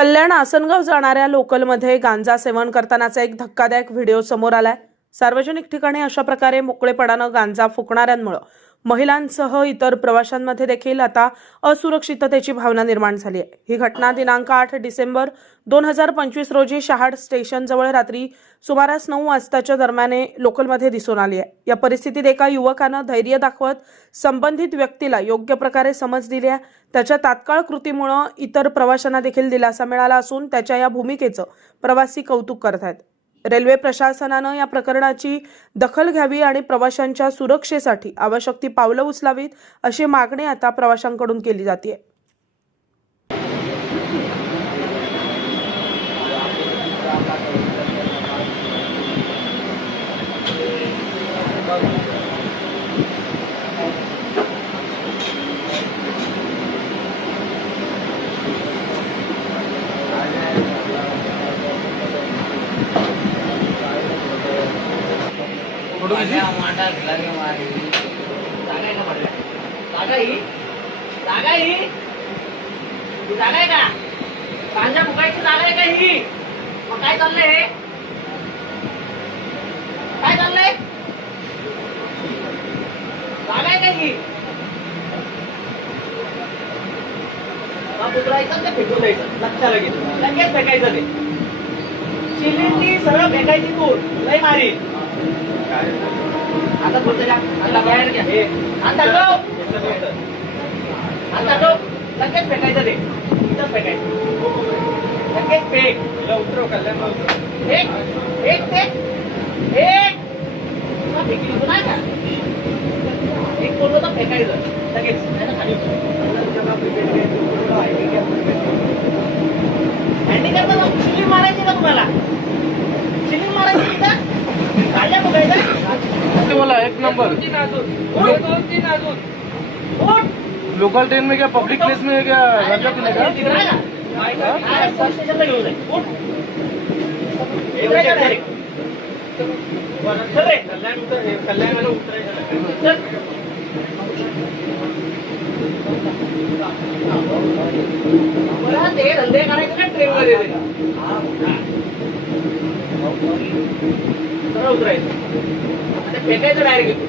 कल्याण आसनगाव जाणाऱ्या लोकलमध्ये गांजा सेवन करतानाचा एक धक्कादायक व्हिडिओ समोर आलाय। सार्वजनिक ठिकाणी अशा प्रकारे मोकळेपणानं गांजा फुकणाऱ्यांमुळे महिलांसह इतर प्रवाशांमध्ये देखील आता असुरक्षिततेची भावना निर्माण झाली आहे। ही घटना दिनांक 8 डिसेंबर 2025 रोजी शहाड स्टेशन जवळ रात्री सुमारास 9 वाजताच्या दरम्यान लोकलमध्ये दिसून आली आहे। या परिस्थितीत एका युवकानं धैर्य दाखवत संबंधित व्यक्तीला योग्य प्रकारे समज दिली आहे। त्याच्या तात्काळ कृतीमुळे इतर प्रवाशांना देखील दिलासा मिळाला असून त्याच्या या भूमिकेचं प्रवासी कौतुक करत आहेत। रेल्वे प्रशासनानं या प्रकरणाची दखल घ्यावी आणि प्रवाशांच्या सुरक्षेसाठी आवश्यक ती पावलं उचलावीत अशी मागणी आता प्रवाशांकडून केली जाते। जागा का गांजा फुकायची जागा आहे का ही? मग काय चाललंय? काय चाललंय? जागा आहे का ही? उतरायचं ते फेकून द्यायचं, लक्षाला घेतो लगेच फेकायचं ते चिलिंदी सरळ फेकायची तू लय मारी। आता बोलतो का? आता बाहेर घ्या हे आता लगेच फेकायचं ते इथंच फेकायचं लगेच फेक उतरव कल्याण एक एक ते एक फेकली तू नाही का? एक बोलतो तर फेकायचं लगेच खाली हँडी करताना शिलिंग मारायची का तुम्हाला? शिलिंग मारायची का? गाड्या बघायचं बोला एक नंबर लोकल ट्रेन में क्या पब्लिक प्लेस में क्या गांजा पीने का? स्टेशनला घेऊन कल्याण उतरायचं ते धंदे करायचे का ट्रेन मध्ये सरळ उतरायचं फेकायचं डायरेक्ट